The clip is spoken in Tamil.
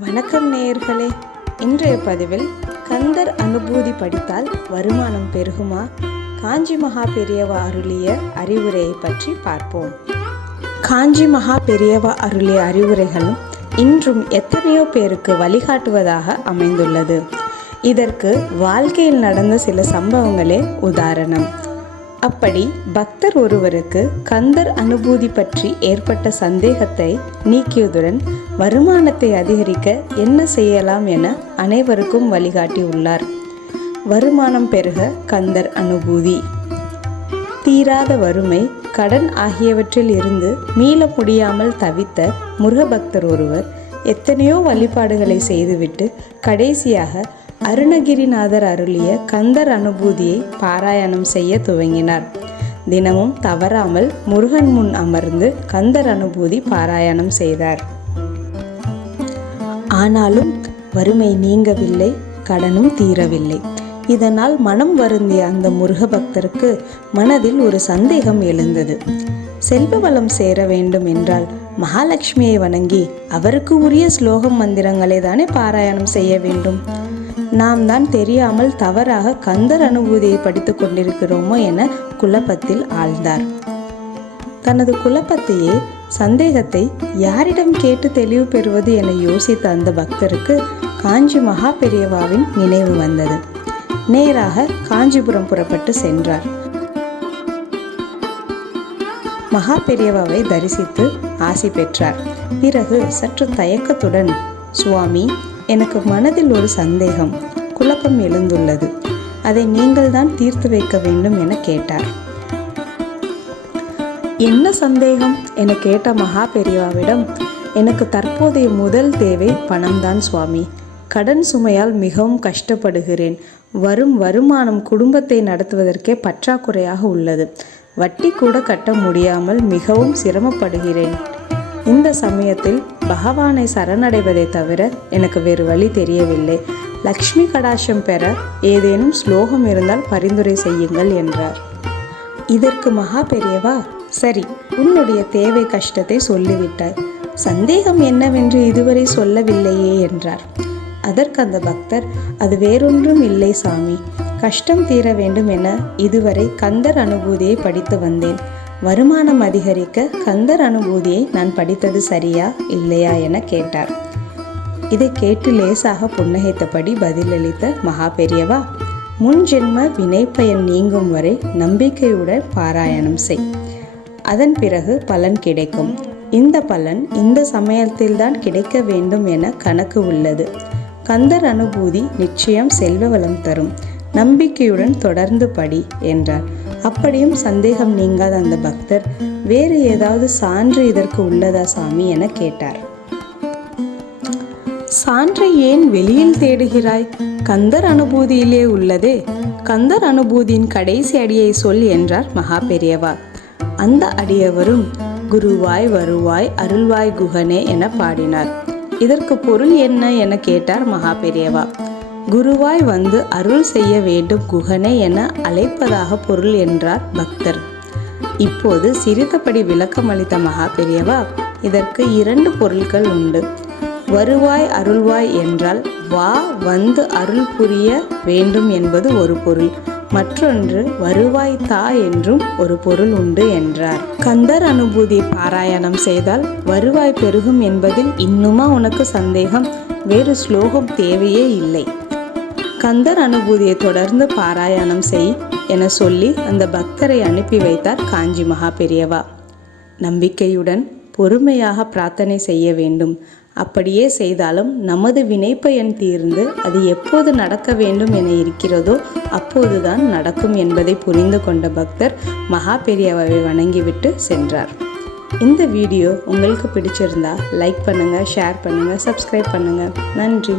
வணக்கம் நேயர்களே. இன்றைய பதிவில் கந்தர் அனுபூதி படித்தால் வருமானம் பெருகுமா? காஞ்சி மகா பெரியவா அருளிய அறிவுரையை பற்றி பார்ப்போம். காஞ்சி மகா பெரியவா அருளிய அறிவுரைகளும் இன்றும் எத்தனையோ பேருக்கு வழிகாட்டுவதாக அமைந்துள்ளது. இதற்கு வாழ்க்கையில் நடந்த சில சம்பவங்களே உதாரணம். அப்படி பக்தர் ஒருவருக்கு கந்தர் அனுபூதி பற்றி ஏற்பட்ட சந்தேகத்தை நீக்கியதுடன் வருமானத்தை அதிகரிக்க என்ன செய்யலாம் என அனைவருக்கும் வழிகாட்டியுள்ளார் வருமானம் பெருக கந்தர் அனுபூதி. தீராத வறுமை கடன் ஆகியவற்றில் இருந்து மீள முடியாமல் தவித்த முருகபக்தர் ஒருவர் எத்தனையோ வழிபாடுகளை செய்துவிட்டு கடைசியாக அருணகிரிநாதர் அருளிய கந்தர் அனுபூதியை பாராயணம் செய்ய துவங்கினார். தினமும் தவறாமல் முருகன் முன் அமர்ந்து கந்தர் அனுபூதி பாராயணம் செய்தார். ஆனாலும் வறுமை நீங்கவில்லை கடனும் தீரவில்லை. இதனால் மனம் வருந்திய அந்த முருக பக்தருக்கு மனதில் ஒரு சந்தேகம் எழுந்தது. செல்வ வளம் சேர வேண்டும் என்றால் மகாலட்சுமியை வணங்கி அவருக்கு உரிய ஸ்லோகம் மந்திரங்களை தானே பாராயணம் செய்ய வேண்டும்? நாம் தான் தெரியாமல் தவறாக கந்தர் அனுபூதியை படித்து கொண்டிருக்கிறோமோ என குழப்பத்தில் ஆழ்ந்தார். தனது குழப்பத்தையே சந்தேகத்தை யாரிடம் கேட்டு தெளிவு பெறுவது என யோசித்த அந்த பக்தருக்கு காஞ்சி மகா பெரியவாவின் நினைவு வந்தது. நேராக காஞ்சிபுரம் புறப்பட்டு சென்றார். மகா பெரியவாவை தரிசித்து ஆசி பெற்றார். பிறகு சற்று தயக்கத்துடன் சுவாமி எனக்கு மனதில் ஒரு சந்தேகம் குழப்பம் எழுந்துள்ளது. அதை நீங்கள்தான் தீர்த்து வைக்க வேண்டும் என கேட்டார். என்ன சந்தேகம்? என கேட்ட மகா பெரியவாவிடம் எனக்கு தற்போதைய முதல் தேவை பணம்தான் சுவாமி. கடன் சுமையால் மிகவும் கஷ்டப்படுகிறேன். வரும் வருமானம் குடும்பத்தை நடத்துவதற்கே பற்றாக்குறையாக உள்ளது. வட்டி கூட கட்ட முடியாமல் மிகவும் சிரமப்படுகிறேன். இந்த சமயத்தில் பகவானை சரணடைவதை தவிர எனக்கு வேறு வழி தெரியவில்லை. லக்ஷ்மி கடாட்சம் பெற ஏதேனும் ஸ்லோகம் இருந்தால் பரிந்துரை செய்யுங்கள் என்றார். இதற்கு மகா பெரியவா சரி உன்னுடைய தேவை கஷ்டத்தை சொல்லிவிட்டாய். சந்தேகம் என்னவென்று இதுவரை சொல்லவில்லையே என்றார். அதற்கு அந்த பக்தர் அது வேறொன்றும் இல்லை சாமி. கஷ்டம் தீர வேண்டும் என இதுவரை கந்தர் அனுபூதியை படித்து வந்தேன். வருமானம் அதிகரிக்க கந்தர் அனுபூதியை நான் படித்தது சரியா இல்லையா என கேட்டார். இதை கேட்டு லேசாக புன்னகைத்தபடி பதிலளித்த மகா பெரியவா முன் ஜென்ம வினைப்பயன் நீங்கும் வரை நம்பிக்கையுடன் பாராயணம் செய். அதன் பிறகு பலன் கிடைக்கும். இந்த பலன் இந்த சமயத்தில்தான் கிடைக்க வேண்டும் என கணக்கு உள்ளது. கந்தர் அனுபூதி நிச்சயம் செல்வ வளம் தரும். நம்பிக்கையுடன் தொடர்ந்து படி என்றார். அப்படியும் சந்தேகம் நீங்காத அந்த பக்தர் வேறு ஏதாவது சான்று இதற்கு உள்ளதா சாமி என கேட்டார். சான்றை ஏன் வெளியில் தேடுகிறாய்? கந்தர் அனுபூதியிலே உள்ளதே. கந்தர் அனுபூதியின் கடைசி அடியை சொல் என்றார் மகா பெரியவா. அந்த அடியவரும் குருவாய் வருவாய் அருள்வாய் குகனே என பாடினார். இதற்கு பொருள் என்ன என கேட்டார் மகா பெரியவா. குருவாய் வந்து அருள் செய்ய வேண்டும் குகனே என அழைப்பதாக பொருள் என்றார் பக்தர். இப்போது சிரித்தபடி விளக்கம் அளித்த மகா பெரியவா இதற்கு இரண்டு பொருட்கள் உண்டு. வருவாய் அருள்வாய் என்றால் வா வந்து அருள் புரிய வேண்டும் என்பது ஒரு பொருள். மற்றொன்று வருவாய் தா என்றும் ஒரு பொருள் உண்டு என்றார். கந்தர் அனுபூதி பாராயணம் செய்தால் வருவாய் பெருகும் என்பதில் இன்னுமா உனக்கு சந்தேகம்? வேறு ஸ்லோகம் தேவையே இல்லை. கந்தர் அனுபூதியை தொடர்ந்து பாராயணம் செய் என சொல்லி அந்த பக்தரை அனுப்பி வைத்தார் காஞ்சி மகா பெரியவா. நம்பிக்கையுடன் பொறுமையாக பிரார்த்தனை செய்ய வேண்டும். அப்படியே செய்தாலும் நமது வினைப்பயன் தீர்ந்து அது எப்போது நடக்க வேண்டும் என இருக்கிறதோ அப்போதுதான் நடக்கும் என்பதை புரிந்து கொண்ட பக்தர் மகா பெரியவாவை வணங்கிவிட்டு சென்றார். இந்த வீடியோ உங்களுக்கு பிடிச்சிருந்தா லைக் பண்ணுங்கள் ஷேர் பண்ணுங்கள் சப்ஸ்கிரைப் பண்ணுங்கள் நன்றி.